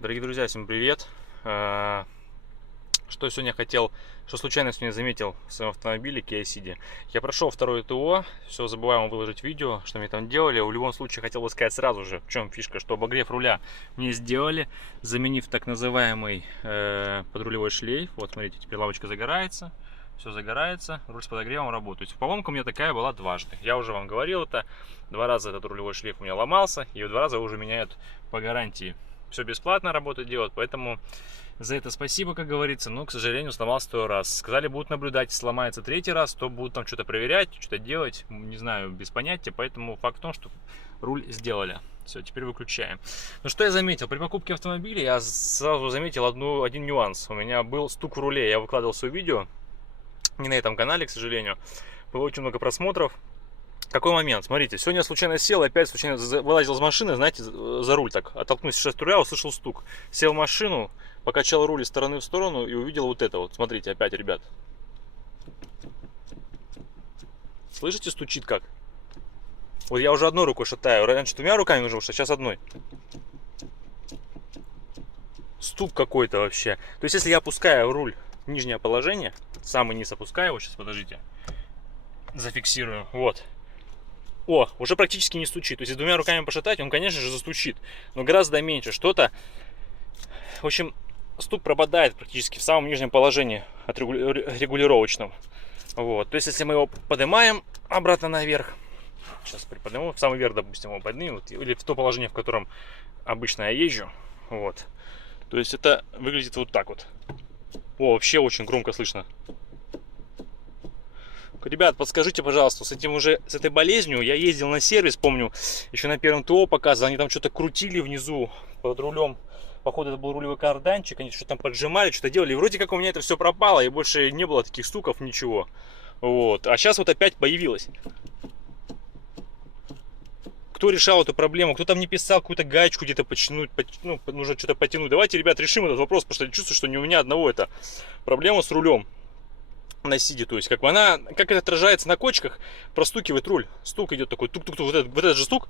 Дорогие друзья, всем привет! Что сегодня хотел, что случайно сегодня заметил в своем автомобиле Kia Ceed. Я прошел второе ТО, все забываем выложить видео, что мне там делали. В любом случае хотел бы сказать сразу же, в чем фишка, что обогрев руля мне сделали, заменив так называемый подрулевой шлейф. Вот смотрите, теперь лампочка загорается. Все загорается, руль с подогревом работает. Поломка у меня такая была дважды. Я уже вам говорил это. 2 раза этот рулевой шлейф у меня ломался, и 2 раза уже меняют по гарантии. Все бесплатно работать делают, поэтому за это спасибо, как говорится. Но, к сожалению, сломался 100 раз. Сказали, будут наблюдать, если сломается 3-й раз, то будут там что-то проверять, что-то делать. Не знаю, без понятия. Поэтому факт в том, что руль сделали. Все, теперь выключаем. Ну что я заметил? При покупке автомобиля я сразу заметил один нюанс. У меня был стук в руле. Я выкладывал свое видео. Не на этом канале, к сожалению. Было очень много просмотров. Какой момент? Смотрите, сегодня я случайно сел, опять случайно вылазил из машины, знаете, за руль так. Оттолкнувшись от руля, услышал стук. Сел в машину, покачал руль из стороны в сторону и увидел вот это вот. Смотрите, опять, ребят. Слышите, стучит как? Вот я уже одной рукой шатаю. Раньше 2 руками уже, сейчас одной. Стук какой-то вообще. То есть, если я опускаю руль в нижнее положение, самый низ опускаю его, сейчас, подождите, зафиксирую, вот. О, уже практически не стучит. То есть, 2 руками пошатать, он, конечно же, застучит. Но гораздо меньше. Что-то... В общем, стук пропадает практически в самом нижнем положении от регулировочном. Вот. То есть, если мы его поднимаем обратно наверх, сейчас приподниму, в самый верх, допустим, его поднимем, или в то положение, в котором обычно я езжу. Вот. То есть, это выглядит вот так вот. О, вообще очень громко слышно. Ребят, подскажите, пожалуйста, с этой болезнью я ездил на сервис, помню, еще на первом ТО показывал, они там что-то крутили внизу под рулем. Походу, это был рулевой карданчик, они что-то там поджимали, что-то делали. И вроде как у меня это все пропало, и больше не было таких стуков, ничего. Вот. А сейчас вот опять появилось. Кто решал эту проблему? Кто там не писал какую-то гаечку где-то потянуть, ну, нужно что-то потянуть. Давайте, ребят, решим этот вопрос, потому что я чувствую, что не у меня одного это проблема с рулем на Ceed, то есть как бы она, как это отражается на кочках, простукивает руль, стук идет такой, тук-тук-тук, вот этот же стук,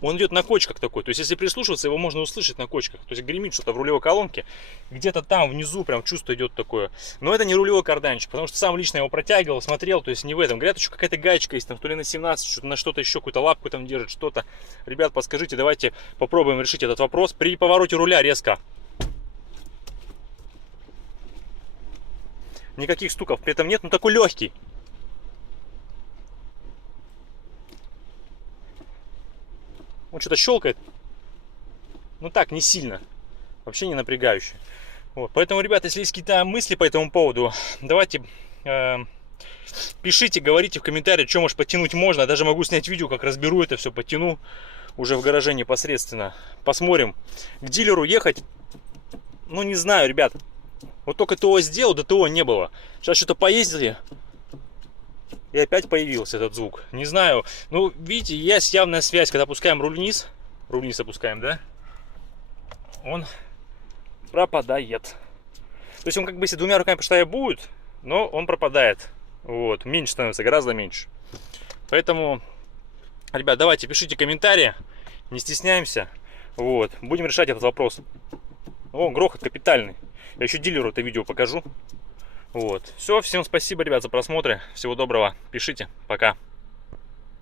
он идет на кочках такой, то есть если прислушиваться, его можно услышать на кочках, то есть гремит что-то в рулевой колонке, где-то там внизу прям чувство идет такое, но это не рулевой карданчик, потому что сам лично его протягивал, смотрел, то есть не в этом, говорят, еще какая-то гаечка есть, там то ли на 17, что-то на что-то еще, какую-то лапку там держит, что-то, ребят, подскажите, давайте попробуем решить этот вопрос при повороте руля резко. Никаких стуков при этом нет, но такой легкий. Он что-то щелкает. Ну так, не сильно. Вообще не напрягающе. Вот. Поэтому, ребята, если есть какие-то мысли по этому поводу, давайте пишите, говорите в комментариях, что, может, подтянуть можно. Я даже могу снять видео, как разберу это все, подтяну уже в гараже непосредственно. Посмотрим. К дилеру ехать, ну не знаю, ребят. Вот только ТО сделал, до ТО не было. Сейчас что-то поездили, и опять появился этот звук. Не знаю. Ну, видите, есть явная связь, когда опускаем руль вниз опускаем, да? Он пропадает. То есть он как бы, если 2 руками пошатая будет, но он пропадает. Вот, меньше становится, гораздо меньше. Поэтому, ребят, давайте пишите комментарии, не стесняемся. Вот, будем решать этот вопрос. О, грохот капитальный. Я еще дилеру это видео покажу. Вот. Все, всем спасибо, ребят, за просмотры. Всего доброго. Пишите. Пока.